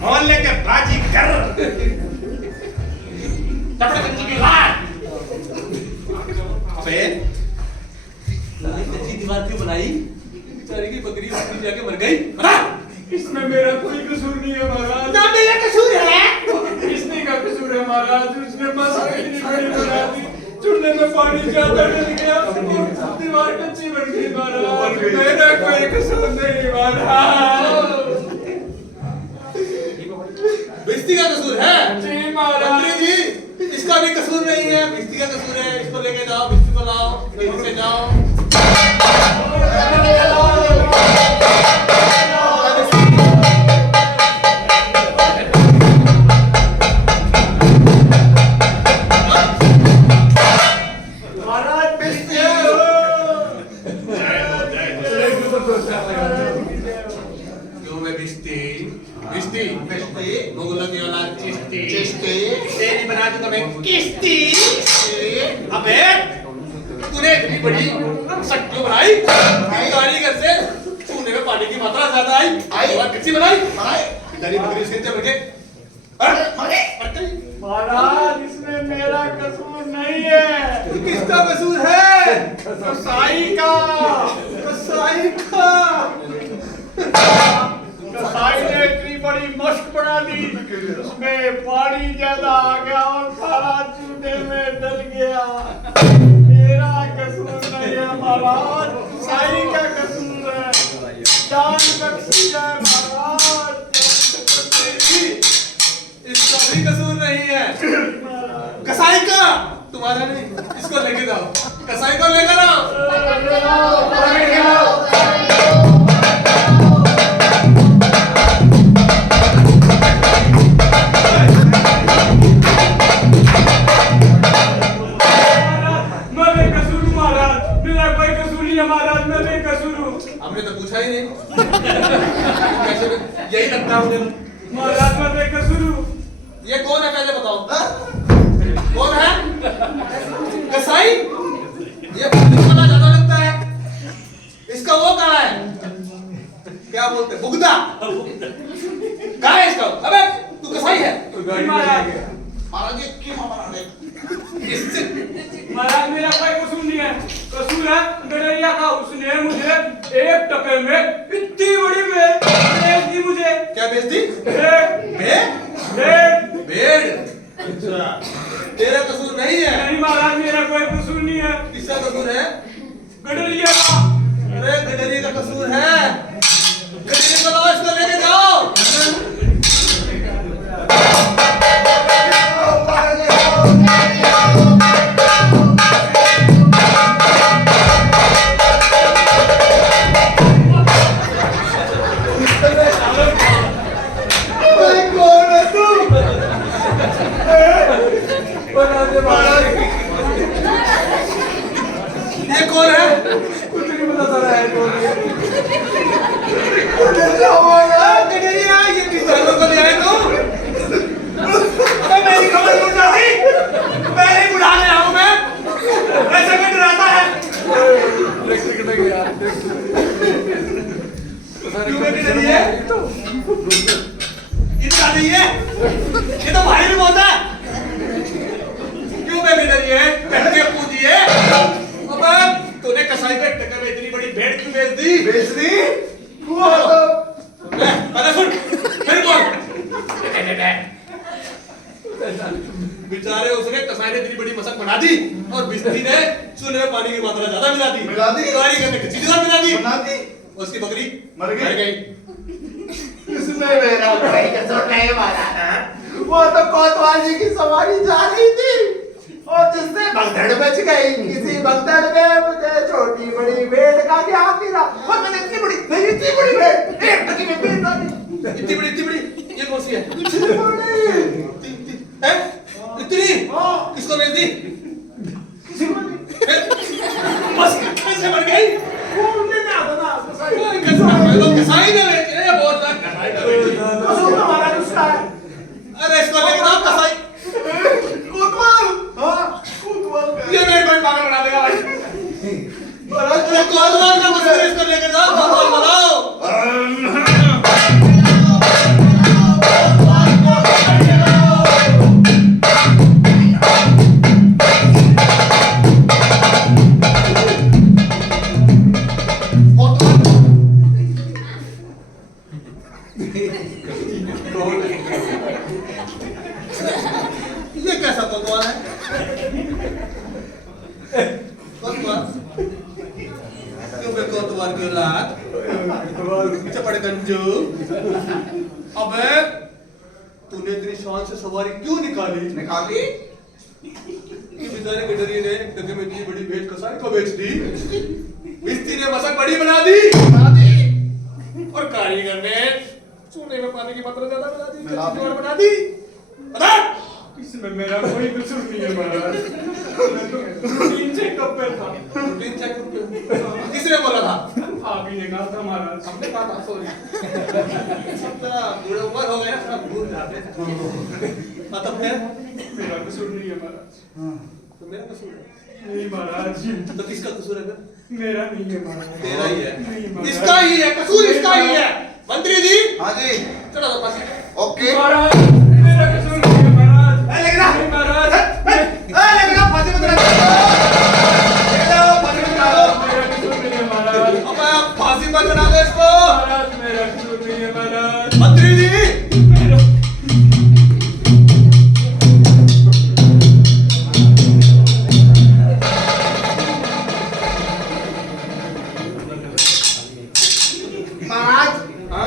मोहल्ले के बाजीगर टपड़े बच्ची की लाट। अबे कच्ची दीवार क्यों बनाई? बेचारी की बकरी बकरी जाके मर गई। बता। इसमें मेरा कोई कसूर नहीं है महाराज। ना मेरा कसूर है। किसने का कसूर है महाराज? उसने बस इतनी बड़ी बना दी, चूल्हे में पानी ज्यादा डल गया, दीवार कच्ची बन गई महाराज। मेरा कोई कसूर नहीं महाराज। भिस्ती का कसूर है? जी महाराज। मंत्री जी इसका भी कसूर नहीं है, भिस्ती का कसूर है। इसको लेके जाओ, भिस्ती को लाओ, यहीं से जाओ। महाराज बिस्ते क्यों मैं भिस्ती? भिस्ती मुगलों की औलाद चिश्ती। चिश्ती। तेरी बना दूं मैं किश्ती। अबे तूने इतनी बड़ी सट क्यों बनाई? कारीगर से चूने में पानी की मात्रा ज्यादा आई और कच्ची बनाई। तेरी बकरी उसके नीचे बैठे। महाराज इसमें मेरा कसूर नहीं है। किसका कसूर है? कसाई का। कसाई का। कसाई ने इतनी बड़ी मश्क बना दी, उसमें पानी ज्यादा आ गया और सारा चूने में डल गया। मेरा कसूर नहीं है महाराज, कसाई का कसूर है। जान बख्शी जाए महाराज। इसका भी कसूर नहीं है। कसाई का तुम्हारा नहीं, इसको लेके जाओ, कसाई को लेकर आओ। मैं बेकसूर हूँ महाराज, मेरा कोई कसूर नहीं है महाराज, मैं बेकसूर हूँ। हमने तो पूछा ही नहीं। कैसे यही लगता है मुझे। महाराज मैं बेकसूर हूँ। ये कौन है पहले बताओ? कौन है? कसाई? ये पुलिस वाला ज्यादा लगता है। इसका वो कहाँ है? क्या बोलते हैं? बुगदा। कहाँ है इसका? अबे तू कसाई है? महाराज महाराज ये क्यों हमारा ले? महाराज मेरा कोई कसूर नहीं है, कसूर है गडरिया का। उसने मुझे एक टके में इतनी बड़ी भेड़ बेच दी मुझे। क्या बेच दी? भेड़ भेड़। अच्छा, तेरा कसूर नहीं है? नहीं महाराज मेरा कोई कसूर नहीं है, किसका कसूर है? गडरिया का। अरे गडरी का कसूर है। गडरी को लाओ, इसको लेके जाओ। ये कौन है? कुछ नहीं पता चला है कौन है। गडरिया, ये किस जानवर को ले आए तुम? अबे मेरी खबर छूट जाती। पहले ही बुढ़ाने आऊं मैं। ऐसे में डराता है। क्यों बेटी डरी है? इतना नहीं है? ये तो भाई भी बहुत है। क्यों बेटी डरी है? टक्के पूछी है। अबे तूने कसाई को एक टक्के में इतनी बड़ी भेड़ क्यों बेच दी? बेच दी? पहले सुन, फिर बोल। बेचारे उसने कसाई ने इतनी बड़ी मशक बना दी और बिस्ती ने चूल्हे में पानी की मात्रा ज्यादा मिला दी। गाड़ी करने की चीज़ मिला दी। उसकी बकरी मर गई। इसमें मेरा कोई कसूर नहीं महाराज। वो तो कोतवाल जी की सवारी जा रही थी और जिससे भगदड़ मच गई। किसी भगदड़ में मुझे छोटी बड़ी भेड़ का ध्यान मिला और मैंने इतनी बड़ी भेड़ एक टकी में भेड़ डाली। इतनी बड़ी ये कौन सी है? इतनी बड़ी है? इतनी? किसको बेच दी? किसी को नहीं। बस कैसे मर गई? वो उन्हें ना बना कसाई कसाई ने बेची है। बोल रहा कसाई ने बेची। कसूर तो हमारा उसका है। अरे इसको लेके जाओ कसाई। कोतवाल हाँ कोतवाल ये मेरे को पागल बना देगा भाई। अरे कोतवाल का कसूर, इसको लेके जाओ, कोतवाल बनाओ। ये कैसा कोतवाल है? कोतवाल? क्यों बे कोतवाल की औलाद? चपड़ गंजू। अबे तूने इतनी शान से सवारी क्यों निकाली? कि बेचारे गडरी ने एक टके में इतनी बड़ी भेड़ कसाई को बेच दी। बिस्ती ने मशक बड़ी बना दी और कारीगर ने चूल्हे में पानी की मात्रा ज्यादा मिला दी, जोड़ बना दी। बता। इसमें मेरा कोई कसूर नहीं है महाराज, मैं तो रूटीन चेकअप पे था। रूटीन चेकअप पे? किसने बोला था? आप ही ने कहा था महाराज। हमने कहा था, सॉरी। सब तरह बूढ़े उम्र हो गए, सब भूल जाते हैं। मतलब है मेरा कसूर नहीं है महाराज। तो मेरा कसूर है? नहीं महाराज, तो किसका कसूर है फिर? मेरा नहीं है महाराज। तेरा ही है। नहीं महाराज। इसका ही है कसूर, इसका ही है। मंत्री जी हाँ जी चलो तो पास। ओके महाराज मेरा कसूर नहीं है महाराज। लेकिन ना नहीं महाराज, लेकिन ना फांसी में चढ़ा दो। फांसी में चढ़ा दो। मेरा कसूर नहीं है महाराज। अब फांसी पर चढ़ा दो इसको। महाराज मेरा कसूर नहीं है महाराज। मंत्री जी मेरा महाराज हाँ?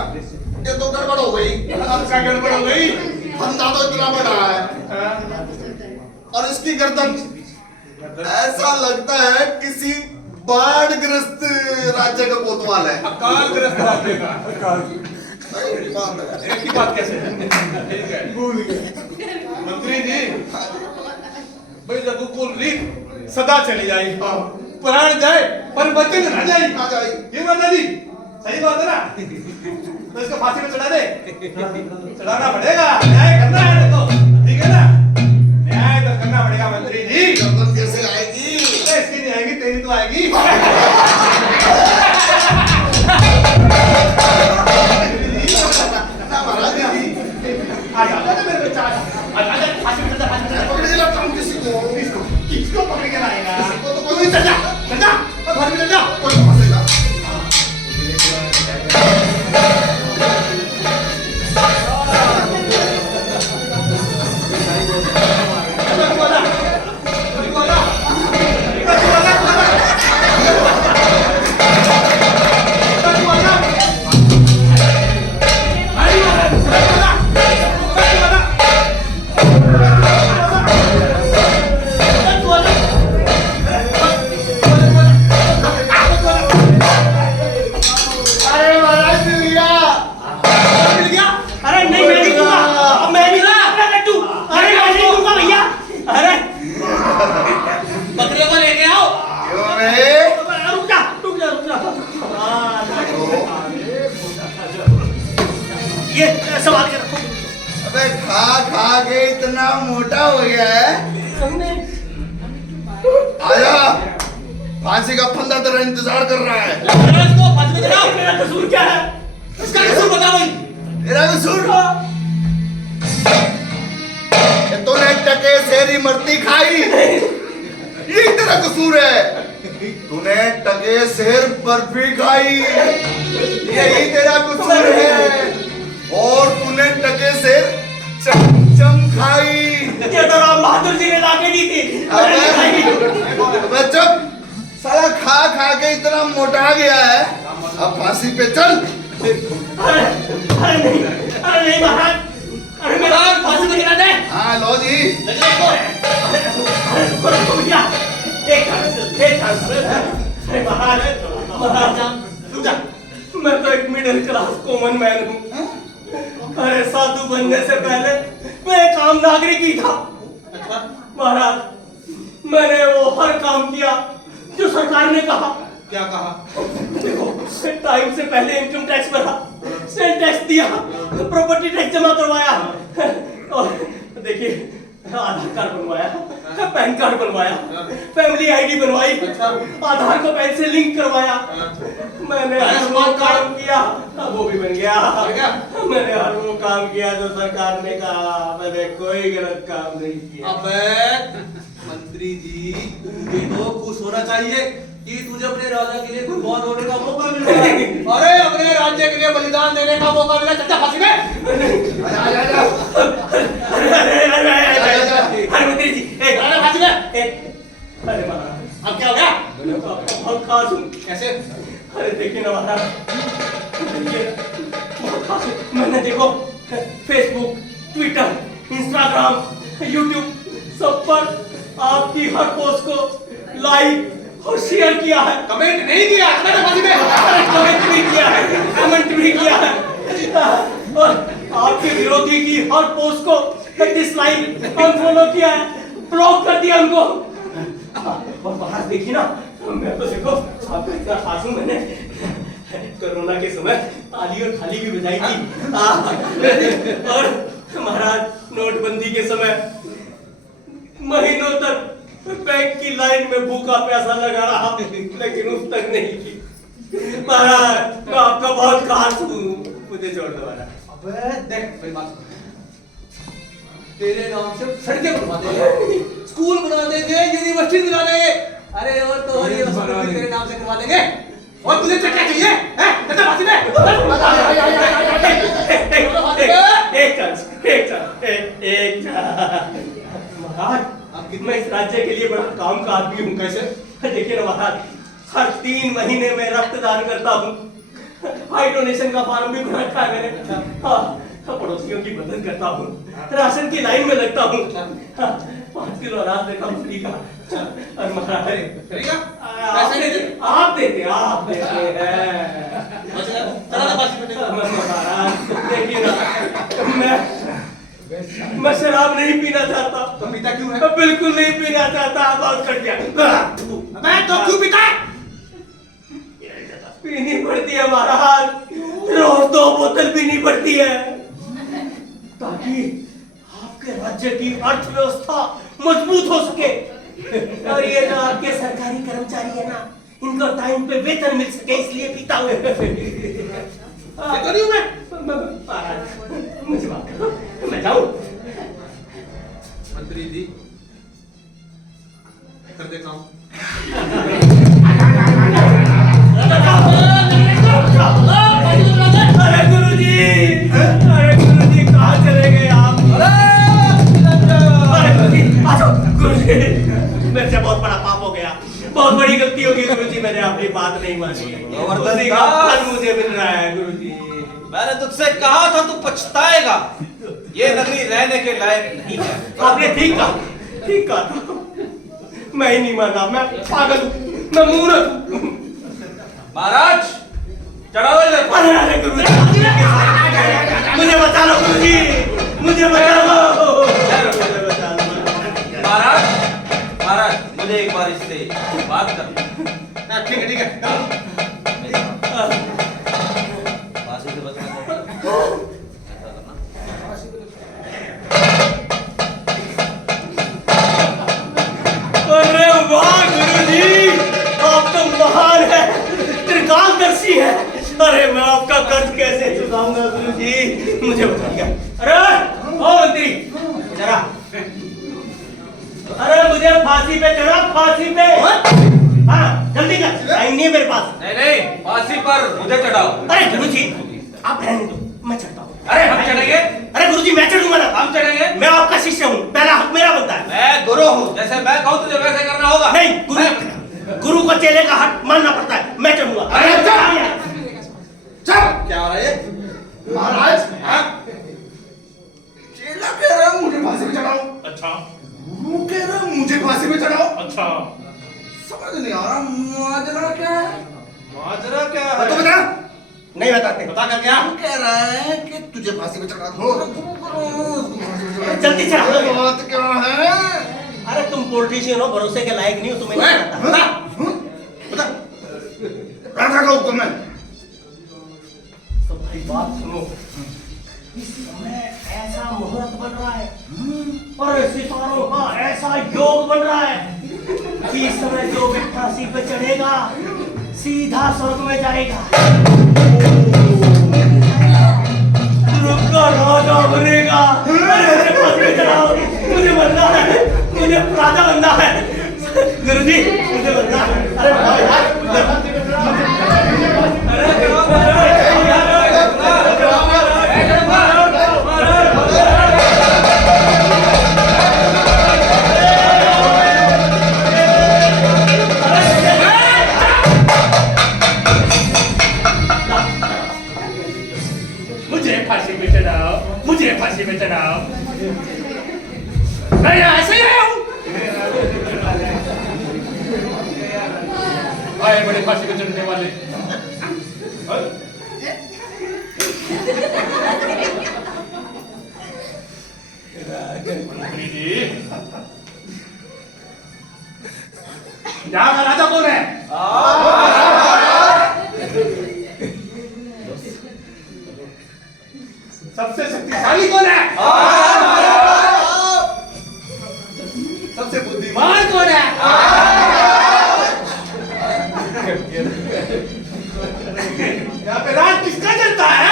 ये तो गड़बड़ हो गई। अब क्या गड़बड़ हो गई? फंदा तो इतना बड़ा है हाँ? और इसकी गर्दन ऐसा लगता है किसी बाढ़ग्रस्त राज्य का कोतवाल है। अकालग्रस्त राज्य का। सही बात है। एक ही बात कैसे? ठीक है। मंत्री जी, भाई रघुकुल रीत सदा चली जाए, प्राण जाए पर वचन न जाए। आ जाए। ये माता जी सही बात है ना? तो इसको फांसी में चढ़ा दे। चढ़ाना पड़ेगा, न्याय करना है देखो, ठीक है ना? न्याय तो करना पड़ेगा मंत्री जी। गर्दन कैसे आएगी? अरे इसकी नहीं आएगी, तेरी तो आएगी। ना महाराज जी। आ जा मेरे बच्चा, आ जा फांसी में चढ़ा, फांसी में चढ़ा। पकड़ के लाता हूँ किसी को। किसको पकड़ के लाएगा? किसी को तो कोई चल जा, चल जा, फांसी में चल जा। कोई तो फंसेगा। अरे महाराज मिल गया। मिल गया? अरे नहीं मैं नहीं दूंगा, अब मैं नहीं दूंगा अपना लड्डू। अरे मैं नहीं दूंगा भैया। अरे बकरे को लेके आओ। क्यों रे? रुक जा, रुक जा, रुक जा। ये संभाल के रखो। अबे खा खा के इतना मोटा हो गया है। आजा, फांसी का फंदा तेरा इंतजार कर रहा है। इसको फांसी में चढ़ाओ। मेरा कसूर क्या है? इसका कसूर बता भाई। तेरा कसूर? ये तूने टके सेरी मरती खाई, यही तेरा कसूर है। तूने टके सेर बर्फी खाई, यही तेरा कसूर है। और तूने टके सेर चमचम खाई। ये तो राम बहादुर जी ने लाके दी थी। अबे चुप, साला खा खा के इतना मोटा गया है। अब फांसी पे चल। अरे नहीं महाराज। अरे मेरा फांसी में गिरा दे। हाँ लो जी। रुको भैया, एक चांस। अरे महाराज, रुक जा। मैं तो एक मिडिल क्लास कॉमन मैन हूँ। अरे साधु बनने से पहले मैं एक आम नागरिक ही था। महाराज, मैंने वो हर काम किया जो सरकार ने कहा। क्या कहा? देखो, टाइम से पहले इनकम टैक्स भरा, सेल टैक्स दिया, प्रॉपर्टी टैक्स जमा करवाया और देखिए आधार कार्ड बनवाया, पैन कार्ड बनवाया, फैमिली आईडी बनवाई, आधार को पैन से लिंक करवाया। मैंने हर वो काम किया, वो भी बन गया। मैंने हर वो काम किया जो सरकार ने कहा। मैंने कोई गलत काम नहीं किया। अबे मंत्री जी, तुझे तो खुश होना चाहिए कि तुझे अपने राजा के लिए कुर्बान होने का मौका मिला। अरे अपने राज्य के लिए बलिदान देने का मौका मिला। चल जा फांसी में। अरे मंत्री जी, एक फांसी में। अरे महाराज, अब क्या हो गया? बहुत खास हूँ। कैसे? अरे देखिए ना महाराज, देखिए बहुत खास हूँ। मैंने देखो फेसबुक, ट्विटर, इंस्टाग्राम, यूट्यूब सब पर आपकी हर पोस्ट को लाइक और शेयर किया है। कमेंट नहीं किया? मैंने फांसी में। अरे कमेंट भी किया है, कमेंट भी किया है और आपके विरोधी की हर पोस्ट को डिसलाइक, अनफॉलो किया है, ब्लॉक कर दिया उनको। और बाहर देखिए ना, मैं तो देखो आपका इतना खास हूं। मैंने कोरोना के समय ताली और थाली भी बजाई थी। और महाराज नोटबंदी के समय महीनों तक बैंक की लाइन में भूखा प्यासा लगा रहा, लेकिन उस तक नहीं की। महाराज मैं आपका बहुत खास हूँ, मुझे छोड़ दो महाराज। अबे देख मेरी बात सुन। तेरे नाम से सड़कें बनवा देंगे, स्कूल बना देंगे, यूनिवर्सिटी बना देंगे। अरे और तो और ये हॉस्पिटल तेरे नाम से करवा देंगे। और तुझे क्या चाहिए? हैं? चल फांसी में। एक महाराज, मैं इस राज्य के लिए बड़ा काम का आदमी हूँ। कैसे? देखिए ना महाराज, हर 3 महीने में रक्तदान करता हूँ भाई डोनेशन का फॉर्म भी भर रखा है मैंने। हाँ, पड़ोसियों की मदद करता हूँ, राशन की लाइन में लगता हूँ। 5 किलो अनाज देता हूँ फ्री का। और महाराज पैसे नहीं देते? आप देते हैं। महाराज देखिए ना, मैं शराब नहीं पीना चाहता। तो पीता क्यों है? मैं बिल्कुल नहीं पीना चाहता। बहुत कट गया। मैं तो क्यों पीता है? पीनी पड़ती है महाराज, रोज 2 बोतल पीनी पड़ती है, ताकि आपके राज्य की अर्थव्यवस्था मजबूत हो सके। और ये जो आपके सरकारी कर्मचारी है ना, इनको टाइम पे वेतन मिल सके, इसलिए पीता हूँ। करी हूँ मैं? महाराज मुझे माफ कर दो, मैं जाऊँ? मंत्री जी कर देता हूँ। अरे गुरुजी, कहाँ चले गए आप? अरे गुरुजी, आ जाओ। गुरुजी, मेरे से बहुत बड़ा पाप हो गया, बहुत बड़ी गलती होगी गुरुजी, मैंने आपकी बात नहीं मानी। उसी का फल मुझे मिल रहा है गुरुजी। मैंने तुझसे कहा था तू पछताएगा। ये नगरी रहने के लायक नहीं है। आपने ठीक कहा था। मैं ही नहीं माना, मैं पागल हूँ, मैं मूर्ख हूँ। महाराज चढ़ाओ इधर। अरे गुरुजी, मुझे बचा लो गुरुजी, मुझे बचा लो। महाराज मुझे एक बार इससे बात करना। ठीक है फांसी से बचना चाहिए। ऐसा करना। अरे वाह गुरुजी, आप तो महान है, त्रिकालदर्शी है। अरे मैं आपका कर्ज कैसे चुकाऊंगा गुरुजी, मुझे बताइए। अरे ओ मंत्री जरा, अरे मुझे फांसी पे चढ़ा, फांसी पे। हाँ जल्दी कर, टाइम नहीं है मेरे पास। नहीं फांसी पर मुझे चढ़ाओ। अरे गुरुजी आप रहने दो, मैं चढ़ता हूँ। अरे हम चढ़ेंगे। अरे गुरुजी मैं चढ़ूंगा ना। हम चढ़ेंगे। मैं आपका शिष्य हूँ, पहला हक मेरा बनता है। मैं गुरु हूँ, जैसे मैं कहूँ तुझे वैसे करना होगा। नहीं, गुरु को चेले का हक मानना पड़ता है। मैं चढ़ूंगा। अरे क्या हो रहा है? महाराज चेला कह रहा है मुझे फांसी पे चढ़ाओ। अच्छा गुरु कह रहा है मुझे फांसी पे चढ़ाओ। अच्छा, समझ नहीं आ रहा माजरा क्या है। माजरा क्या तो है? बता। नहीं बताते। बता कर क्या? हम कह रहा है कि तुझे फांसी पे चढ़ा दो। जल्दी चढ़ा दो। बात क्या है? अरे तुम पॉलिटिशियन हो, भरोसे के लायक नहीं हो, तुम्हें नहीं पता। बता राजा का हुक्म है। तो भाई बात सुनो, इस समय ऐसा मुहूर्त बन रहा है और सितारों का ऐसा योग बन रहा है कि इस समय जो भी फांसी पे चढ़ेगा सीधा स्वर्ग में जाएगा। स्वर्ग का राजा बनेगा। अरे मुझे फांसी पे चढ़ाओ, मुझे बनना है, मुझे राजा बनना है। गुरुजी मुझे बनना है। अरे बताओ यार। मुझे फांसी पे चढ़ाओ। मैं ऐसे ही आया हूँ। आए बड़े फांसी पे चढ़ने वाले। मंत्री जी, यहाँ का राजा कौन है? सबसे शक्तिशाली कौन है? सबसे बुद्धिमान कौन है? यहाँ पे राज किसका चलता है?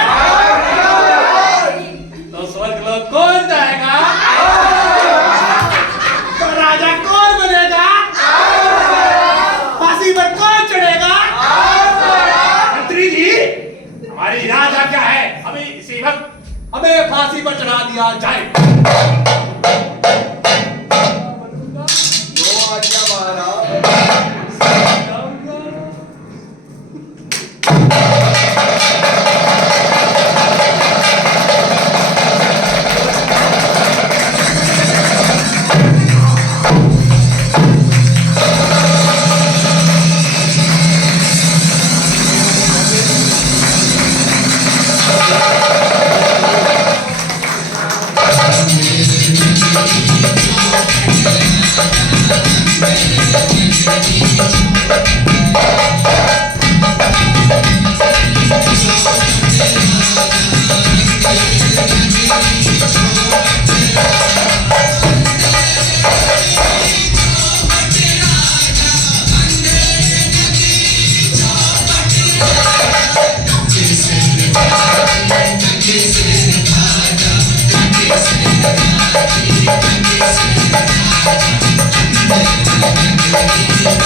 तो स्वर्ग लोग कौन जाएगा? तो राजा कौन बनेगा? फांसी पर कौन चढ़ेगा? मंत्री जी, हमारी राजा क्या है? अभी इसी वक्त हमें फांसी पर चढ़ा दिया जाए। जो आज्ञा महाराज। Thank you.